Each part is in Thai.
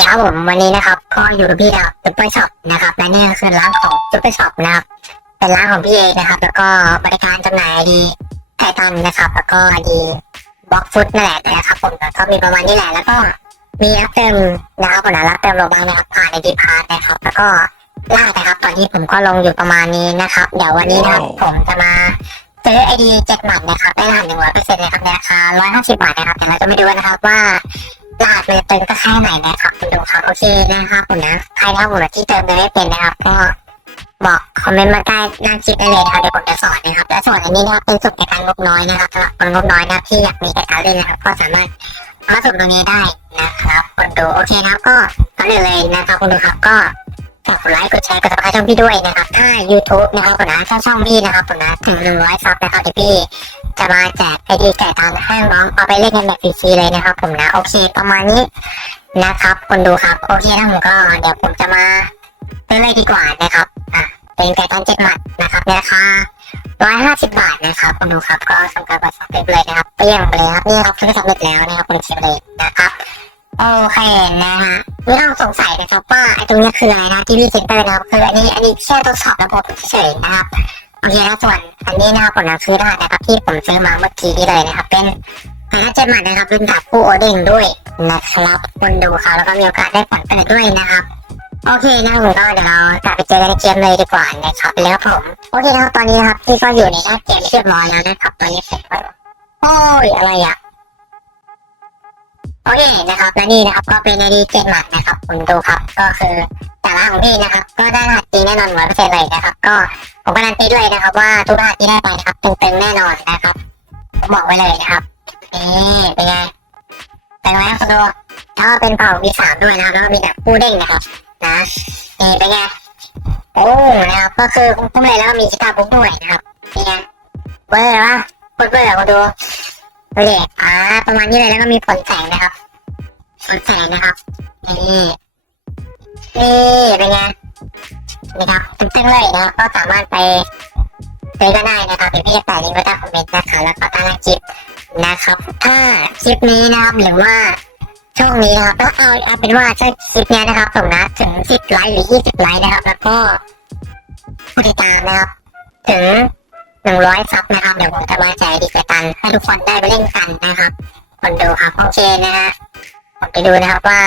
ดีครับผมวันนี้นะครับก็อยู่กับพี่นะครับซุปเปอร์ช็อปนะครับและนี่ก็คือร้านของซุปเปอร์ช็อปนะครับเป็นร้านของพี่เอนะครับ แล้วก็บริการจำหน่ายดีไททันนะครับ แล้วก็ดีบล็อกฟุตนั่นแหละนะครับผมแล้วก็มีประมาณนี้แหละแล้วก็มีรับเติมนะครับผมนะรับเติมโลบังนะครับผ่านในดีพาร์ทนะครับ แล้วก็ล่านะครับ ตอนนี้ผมก็ลงอยู่ประมาณนี้นะครับ เดี๋ยววันนี้นะครับผมจะมาซื้อไอดีเจ็ดบาทนะครับได้รหัสหนึ่งร้อยเปอร์เซ็นต์นะครับในราคาร้อยห้าสิบบาทนะครับแต่เราจะไม่ดูนะครับว่ารหัส เติมก็แค่ไหนนะครับคุณดูครับโอเคนะครับผมนะใครนะครับผมที่เติมไม่เป็นนะครับก็บอกคอมเมนต์มาใต้หน้าคลิปได้เลยนะครับเดี๋ยวผมจะสอนนะครับ และส่วนอันนี้นะครับเป็นสุ่มในการงบน้อยนะครับสำหรับคนงบน้อยนะที่อยากมีแต่กาเล่นนะครับ ก็สามารถมาสุ่มตรงนี้ได้นะครับคนดูโอเคนะครับก็ก่อนอื่นเลยนะครับคุณดูครับก็ฝากกดไลค์กดแชร์กดติดตามช่องพี่ด้วยนะครับถ้า YouTube นะครับผมนะถ้าช่องพี่นะครับผมนะถึงหนึ่งร้อยซับนะครับเดี๋ยวพี่จะมาแจกไอดีแจกตังค์ให้น้อง เอาไปเล่นกันแบบฟรีๆเลยนะครับ ผมนะ โอเค ประมาณนี้นะครับคนดูครับ โอเคนะผมก็เดี๋ยวผมจะมาซื้อเลยดีกว่านะครับอะเป็นไก่ตันเจ็ดหมัดนะครับในราคาร้อยห้าสิบบาทนะครับคนดูครับก็ทำการบัตรสำเร็จเลยนะครับเปรี้ยงไปเลยครับนี่ครับซื้อสำเร็จแล้วนะครับคนเชียร์เลยนะครับโอเคนะฮะนี่ต้องสงสัยนะครับว่าไอ้ตรงนี้คืออะไรนะที่พี่เซ็นเตอร์นะครับคืออันนี้อันนี้แค่ทดสอบระบบเฉยๆนะครับโอเคแล้วส่วนอันนี้นะครับผมนะซื้อได้นะครับที่ผมซื้อมาเมื่อกี้นี้เลยนะครับ เป็น ฐานะเจ็ดหมัดนะครับเป็นกับผู้โอเด้งด้วยนะครับคนดูเขาแล้วก็มีโอกาสได้ผ่อนเปิดด้วยนะครับโอเคนะครับผมก็เดี๋ยวเรากลับไปเจอกันในเกมเลยดีกว่านะครับแล้วผมโอเคนะครับตอนนี้นะครับที่ก็อยู่ในหน้าเกมเรียบร้อยแล้วนะครับตอนนี้เสร็จแล้วโอ้ยอะไรอะโอเคนะครับและนี่นะครับก็เป็นไอดีเจ็ดหมัดนะครับคุณดูครับก็คือแต่ละของพี่นะครับ ก็ได้รหัสจริงแน่นอนร้อยเปอร์เซ็นต์เลยนะครับ ก็ผมการันตีด้วยนะครับ ว่าทุกรหัสที่ได้ไปนะครับตึงๆแน่นอนนะครับผมบอกไว้เลยนะครับ นี่เป็นไงเป็นไงครับคุณดูถ้าเป็นเผ่ามีสามด้วยนะครับแล้วก็มีแบบผู้เด้งนะครับนะนี่เป็นไงโอ้นะครับก็คือคุ้มเลยแล้วก็มีชิตาบุ้งด้วยนะครับเป็นไงเบอร์วะคนเบอร์คุณดูดูดิอ่าประมาณนี้เลยแล้วก็มีผลแสงนะครับผลแสงนะครับนี่นี่เป็นไงนะครับตึ้งๆเลยนะครับก็สามารถไปซื้อก็ได้นะครับเดี๋ยวพี่จะแปะลิงก์ไว้ใต้คอมเมนต์นะคะแล้วก็ใต้ล่างคลิป นะครับ ถ้าคลิปนี้นะครับหรือว่าช่วงนี้นะครับก็เอาเอาเป็นว่าถ้าคลิปนี้นะครับผมนะถึงสิบไลค์หรือยี่สิบไลค์นะครับ แล้วก็ผู้ติดตามนะครับ ถึงหนึ่งร้อยซับนะครับเดี๋ยวผมจะมาแจกดีเจตัน ให้ทุกคนได้ไปเล่นกันนะครับคนดูครับโอเคนะฮะผมไปดูนะครับว่า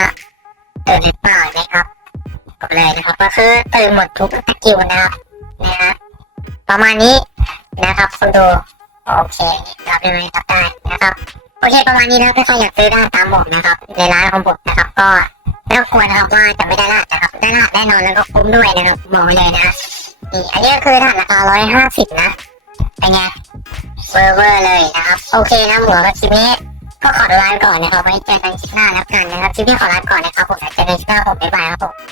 เติมหรือเปล่านะครับกดเลยนะครับ ก็คือตื่นหมดทุกสกิลนะครับนะฮะประมาณนี้นะครับคุณดู โอเครับได้ไหมครับได้นะครับโอเคประมาณนี้นะครับถ้าใครอยากซื้อได้ตามบอกนะครับ ในร้านของผมนะครับ ก็ไม่ต้องกลัวนะครับว่าจะไม่ได้รหัสนะครับได้รหัสแน่นอนแล้วก็คุ้มด้วยนะครับบอกไว้เลยนะนี่อันนี้ก็คือรหัสราคาร้อยห้าสิบนะเป็นไงเวอร์เวอร์เลยนะครับ โอเคนะหมวกับคลิปนี้ก็ขอลาไปก่อนนะครับไว้เจอกันคลิปหน้าแล้วกันนะครับคลิปนี้ขอลาไปก่อนนะครับผมเจอกันคลิปหน้าผมบ๊ายบายครับผม